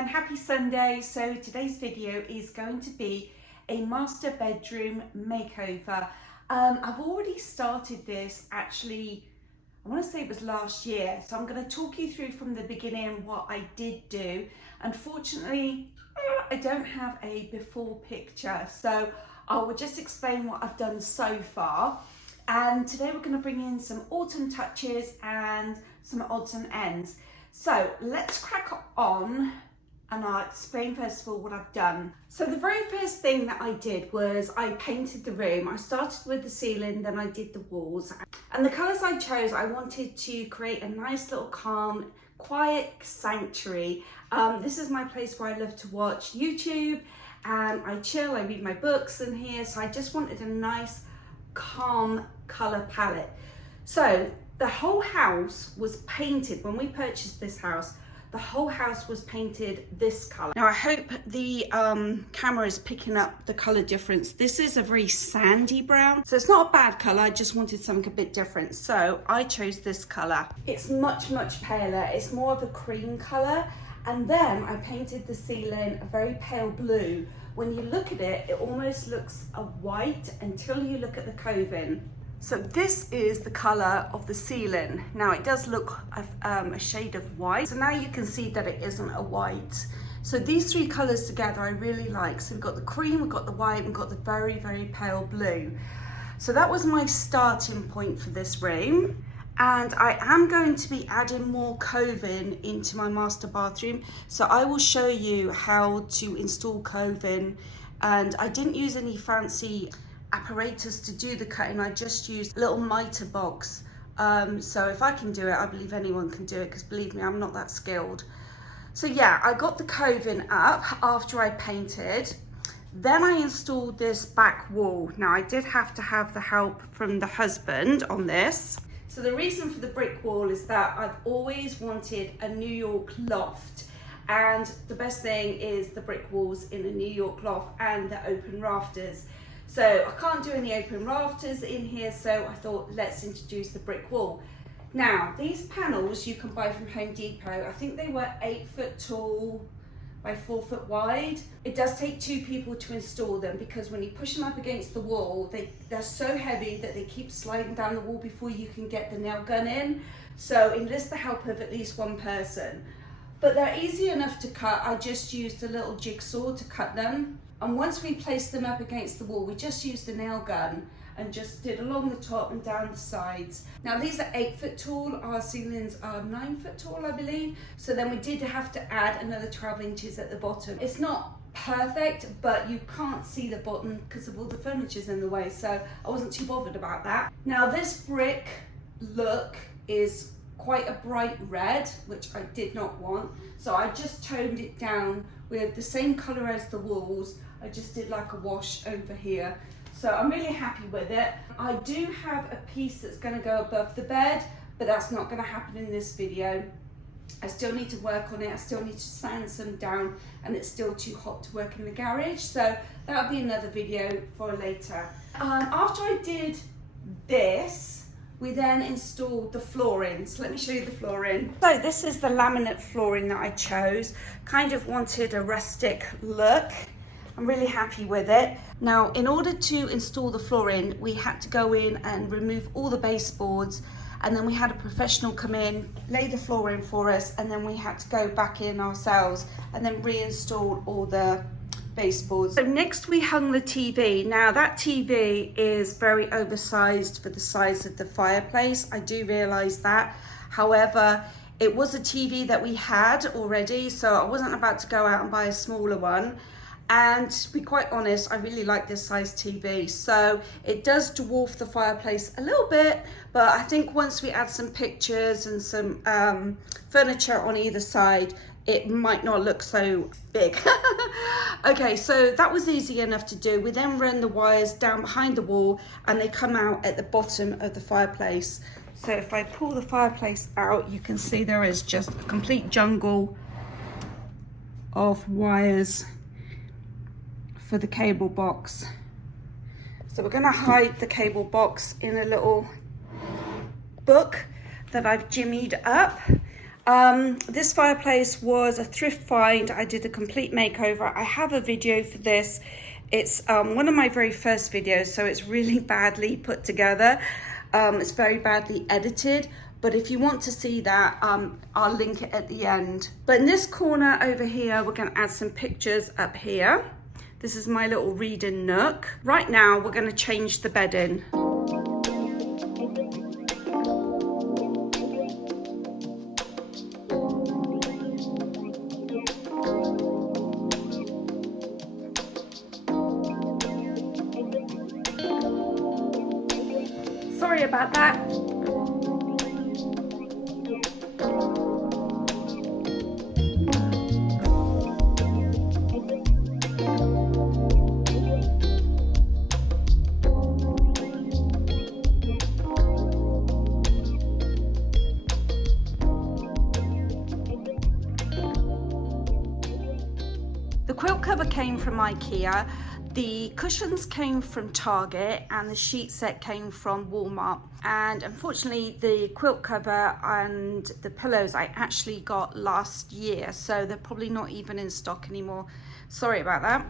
everyone, happy Sunday. So today's video is going to be a master bedroom makeover. I've already started this actually, I want to say it was last year, so I'm going to talk you through from the beginning what I did do. Unfortunately, I don't have a before picture, so I will just explain what I've done so far. And today we're going to bring in some autumn touches and some odds and ends. So let's crack on and I'll explain first of all what I've done. So the very first thing that I did was I painted the room. I started with the ceiling, then I did the walls. And the colours I chose, I wanted to create a nice little calm, quiet sanctuary. This is my place where I love to watch YouTube and I chill, I read my books in here. So I just wanted a nice, calm colour palette. So the whole house was painted. When we purchased this house, the whole house was painted this colour. Now I hope the camera is picking up the colour difference. This is a very sandy brown, so it's not a bad colour, I just wanted something a bit different. So I chose this colour. It's much, much paler. It's more of a cream colour. And then I painted the ceiling a very pale blue. When you look at it, it almost looks a white until you look at the coving. So this is the colour of the ceiling. Now it does look a shade of white. So now you can see that it isn't a white. So these three colours together I really like. So we've got the cream, we've got the white, we've got the very, very pale blue. So that was my starting point for this room. And I am going to be adding more coving into my master bathroom. So I will show you how to install coving. And I didn't use any fancy apparatus to do the cutting. I just used a little mitre box. So if I can do it, I believe anyone can do it, because believe me, I'm not that skilled. So yeah, I got the coving up after I painted. Then I installed this back wall. Now I did have to have the help from the husband on this. So the reason for the brick wall is that I've always wanted a New York loft. And the best thing is the brick walls in a New York loft and the open rafters. So I can't do any open rafters in here, so I thought let's introduce the brick wall. Now these panels you can buy from Home Depot. I think they were 8 foot tall by 4 foot wide. It does take 2 people to install them, because when you push them up against the wall, they're so heavy that they keep sliding down the wall before you can get the nail gun in. So enlist the help of at least 1 person. But they're easy enough to cut. I just used a little jigsaw to cut them. And once we placed them up against the wall, we just used the nail gun and just did along the top and down the sides. Now these are 8 foot tall, our ceilings are 9 foot tall, I believe. So then we did have to add another 12 inches at the bottom. It's not perfect, but you can't see the bottom because of all the furniture's in the way. So I wasn't too bothered about that. Now this brick look is quite a bright red, which I did not want. So I just toned it down with the same color as the walls. I just did like a wash over here. So I'm really happy with it. I do have a piece that's going to go above the bed, but that's not going to happen in this video. I still need to work on it. I still need to sand some down, and it's still too hot to work in the garage. So that'll be another video for later. After I did this, we then installed the flooring. So let me show you the flooring. So this is the laminate flooring that I chose. Kind of wanted a rustic look. I'm really happy with it. Now, in order to install the flooring, we had to go in and remove all the baseboards, and then we had a professional come in, lay the flooring for us, and then we had to go back in ourselves and then reinstall all the baseboards. So next we hung the TV. Now that TV is very oversized for the size of the fireplace. I do realize that. However, it was a TV that we had already, so I wasn't about to go out and buy a smaller one. And to be quite honest, I really like this size TV. So it does dwarf the fireplace a little bit, but I think once we add some pictures and some furniture on either side, it might not look so big. Okay, so that was easy enough to do. We then run the wires down behind the wall and they come out at the bottom of the fireplace. So if I pull the fireplace out, you can see there is just a complete jungle of wires for the cable box. So we're going to hide the cable box in a little book that I've jimmied up. This fireplace was a thrift find. I did a complete makeover. I have a video for this. It's one of my very first videos, so it's really badly put together. It's very badly edited, but if you want to see that, I'll link it at the end. But in this corner over here, we're going to add some pictures up here. This is my little reading nook. Right now, we're going to change the bedding. Sorry about that. The quilt cover came from IKEA. The cushions came from Target and the sheet set came from Walmart. And unfortunately the quilt cover and the pillows I actually got last year, so they're probably not even in stock anymore. Sorry about that.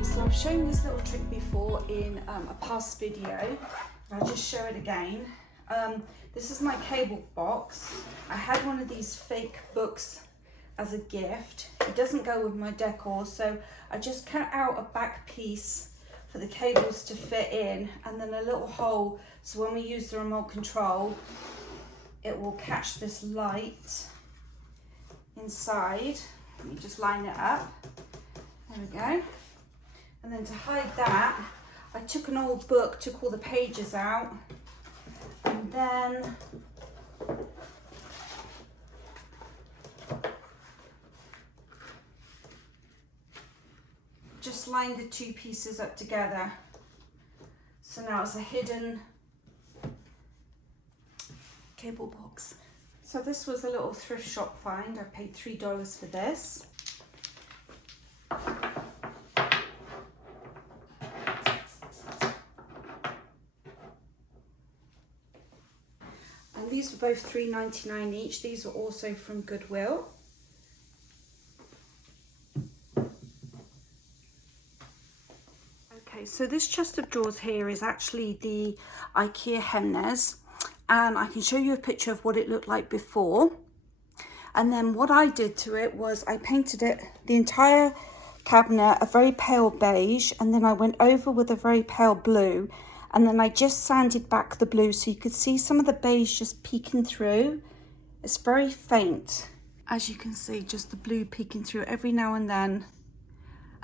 So I've shown this little trick before in a past video, and I'll just show it again. This is my cable box. I had one of these fake books as a gift. It doesn't go with my decor, so I just cut out a back piece for the cables to fit in, and then a little hole so when we use the remote control it will catch this light inside. Let me just line it up. There we go. And then to hide that, I took an old book, took all the pages out, and then just lined the two pieces up together. So now it's a hidden cable box. So this was a little thrift shop find. I paid $3 for this. And these were both $3.99 each. These were also from Goodwill. Okay, so this chest of drawers here is actually the IKEA Hemnes, and I can show you a picture of what it looked like before. And then what I did to it was I painted it, the entire cabinet, a very pale beige, and then I went over with a very pale blue, and then I just sanded back the blue so you could see some of the beige just peeking through. It's very faint, as you can see, just the blue peeking through every now and then.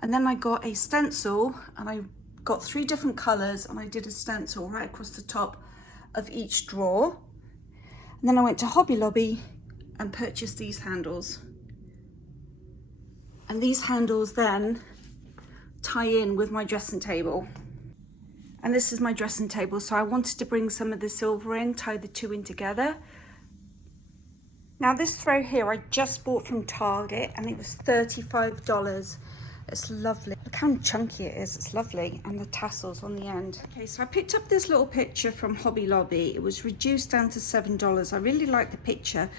And then I got a stencil, and I got 3 different colours, and I did a stencil right across the top of each drawer. And then I went to Hobby Lobby and purchased these handles. And these handles then tie in with my dressing table. And this is my dressing table, so I wanted to bring some of the silver in, tie the two in together. Now this throw here I just bought from Target, and it was $35. It's lovely. Look how chunky it is, it's lovely, and the tassels on the end. Okay, so I picked up this little picture from Hobby Lobby. It was reduced down to $7. I really like the picture,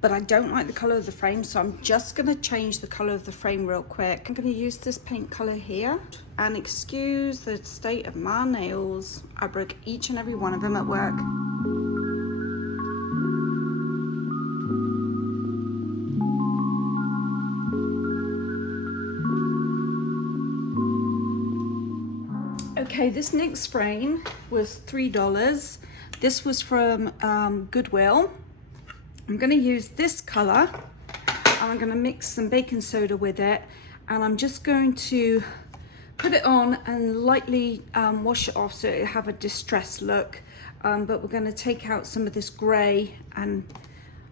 but I don't like the colour of the frame, so I'm just going to change the colour of the frame real quick. I'm going to use this paint colour here, and excuse the state of my nails. I broke each and every one of them at work. Okay, this next frame was $3. This was from Goodwill. I'm going to use this color and I'm going to mix some baking soda with it, and I'm just going to put it on and lightly wash it off so it'll have a distressed look, but we're going to take out some of this grey and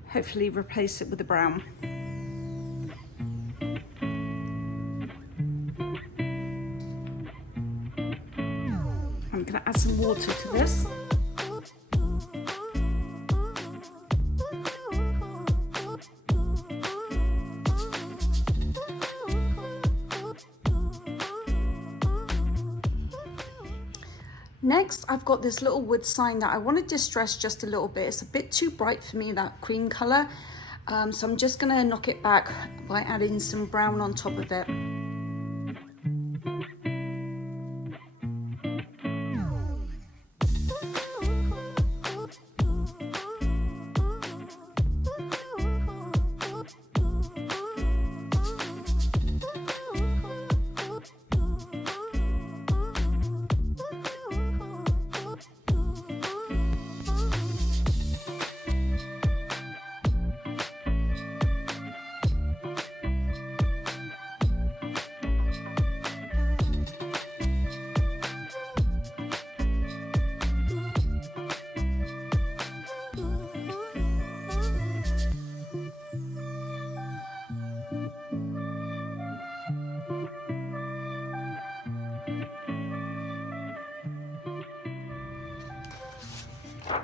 hopefully replace it with a brown. I'm going to add some water to this. Next, I've got this little wood sign that I want to distress just a little bit. It's a bit too bright for me, that cream color. So I'm just going to knock it back by adding some brown on top of it.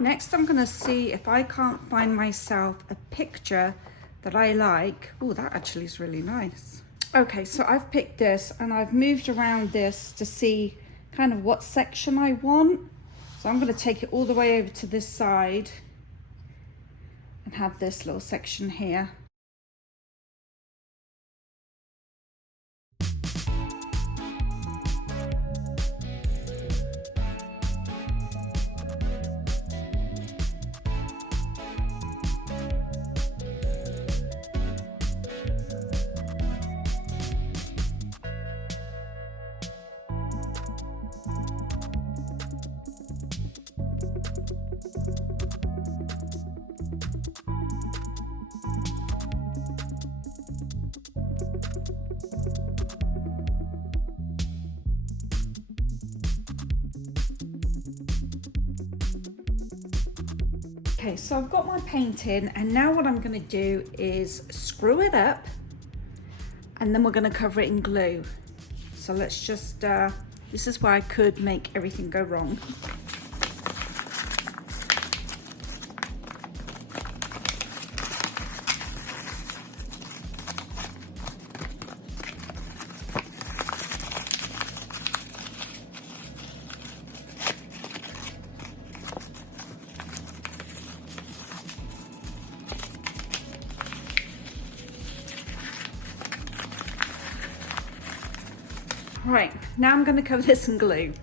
Next, I'm going to see if I can't find myself a picture that I like. Oh, that actually is really nice. Okay, so I've picked this and I've moved around this to see kind of what section I want. So I'm going to take it all the way over to this side and have this little section here. Okay, so I've got my paint in, and now what I'm going to do is screw it up and then we're going to cover it in glue. So let's just, this is where I could make everything go wrong. Right, now I'm going to cover this in glue.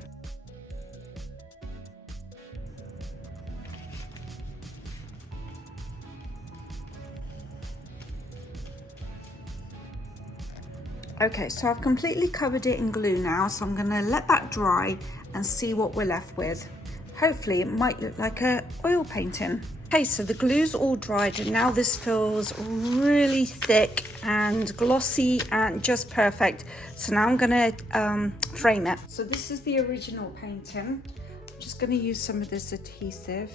Okay, so I've completely covered it in glue now, so I'm going to let that dry and see what we're left with. Hopefully it might look like a oil painting. Okay, so the glue's all dried and now this feels really thick and glossy and just perfect. So now I'm gonna frame it. So this is the original painting. I'm just gonna use some of this adhesive.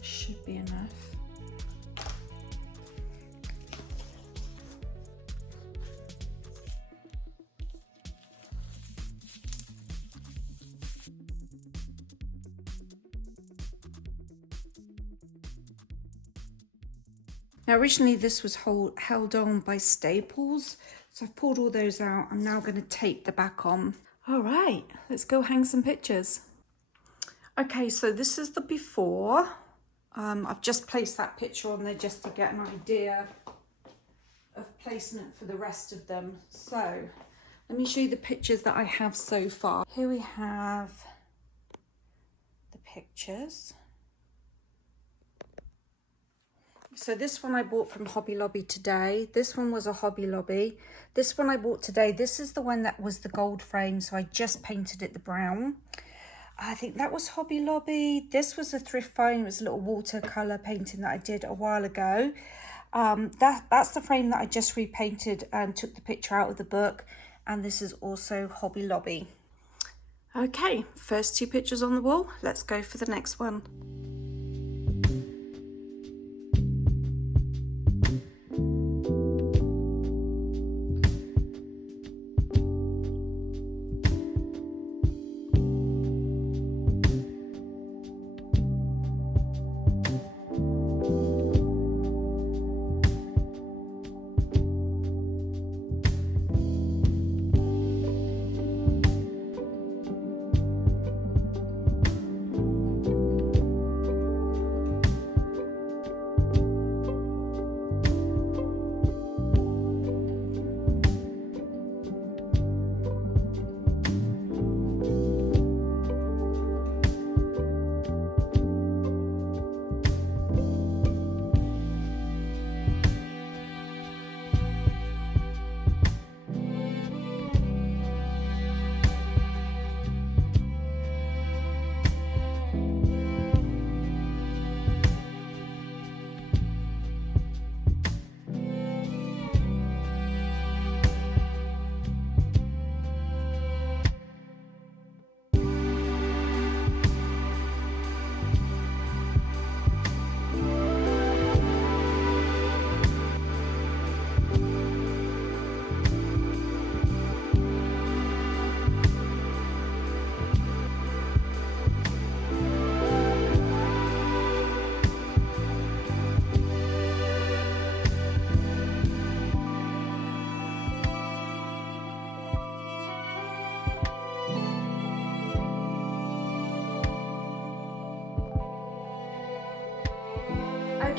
Should be enough. Now originally this was held on by staples, so I've pulled all those out. I'm now going to tape the back on. All right, let's go hang some pictures. Okay, so this is the before. I've just placed that picture on there just to get an idea of placement for the rest of them. So let me show you the pictures that I have so far. Here we have the pictures. So this one I bought from Hobby Lobby today. This one was a Hobby Lobby. This one I bought today. This is the one that was the gold frame, so I just painted it the brown. I think that was Hobby Lobby. This was a thrift find. It was a little watercolor painting that I did a while ago. That's the frame that I just repainted and took the picture out of the book. And this is also Hobby Lobby. Okay, first two pictures on the wall. Let's go for the next one.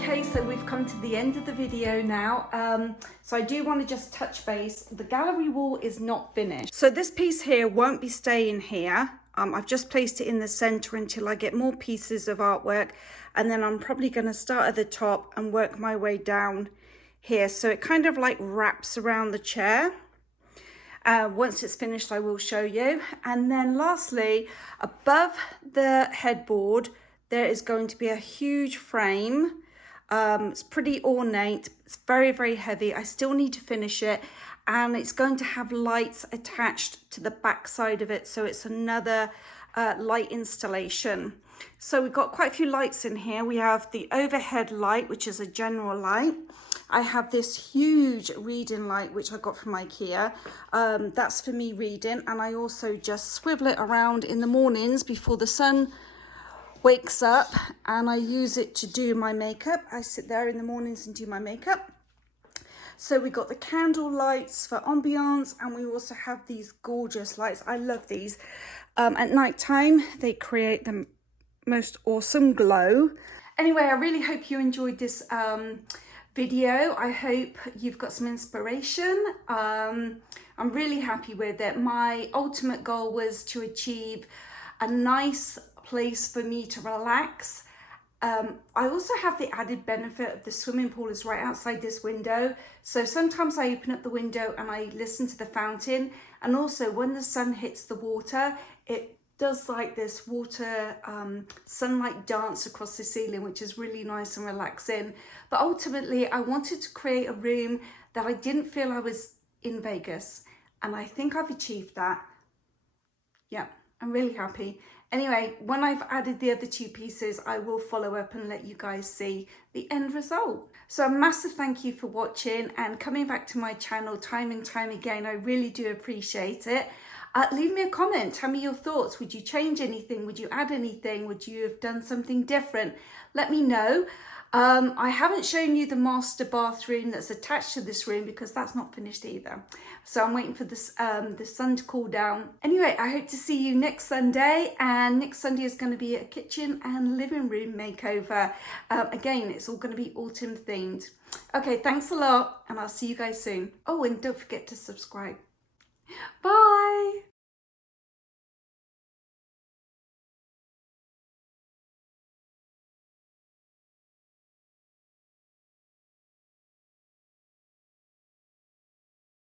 Okay, so we've come to the end of the video now. So I do want to just touch base. The gallery wall is not finished. So this piece here won't be staying here. I've just placed it in the center until I get more pieces of artwork. And then I'm probably going to start at the top and work my way down here. So it kind of like wraps around the chair. Once it's finished, I will show you. And then lastly, above the headboard, there is going to be a huge frame. It's pretty ornate. It's very, very heavy. I still need to finish it. And it's going to have lights attached to the back side of it. So it's another light installation. So we've got quite a few lights in here. We have the overhead light, which is a general light. I have this huge reading light, which I got from IKEA. That's for me reading. And I also just swivel it around in the mornings before the sun wakes up, and I use it to do my makeup. I sit there in the mornings and do my makeup. So we got the candle lights for ambiance, and we also have these gorgeous lights. I love these. At night time, they create the most awesome glow. Anyway, I really hope you enjoyed this video. I hope you've got some inspiration. I'm really happy with it. My ultimate goal was to achieve a nice place for me to relax. I also have the added benefit of the swimming pool is right outside this window. So sometimes I open up the window and I listen to the fountain. And also when the sun hits the water, it does like this water sunlight dance across the ceiling, which is really nice and relaxing. But ultimately, I wanted to create a room that I didn't feel I was in Vegas. And I think I've achieved that. Yeah, I'm really happy. Anyway, when I've added the other two pieces, I will follow up and let you guys see the end result. So a massive thank you for watching and coming back to my channel time and time again. I really do appreciate it. Leave me a comment. Tell me your thoughts. Would you change anything? Would you add anything? Would you have done something different? Let me know. I haven't shown you the master bathroom that's attached to this room because that's not finished either. So I'm waiting for this, the sun to cool down. Anyway, I hope to see you next Sunday, and next Sunday is going to be a kitchen and living room makeover. Again, it's all going to be autumn themed. Okay, thanks a lot, and I'll see you guys soon. Oh, and don't forget to subscribe. Bye.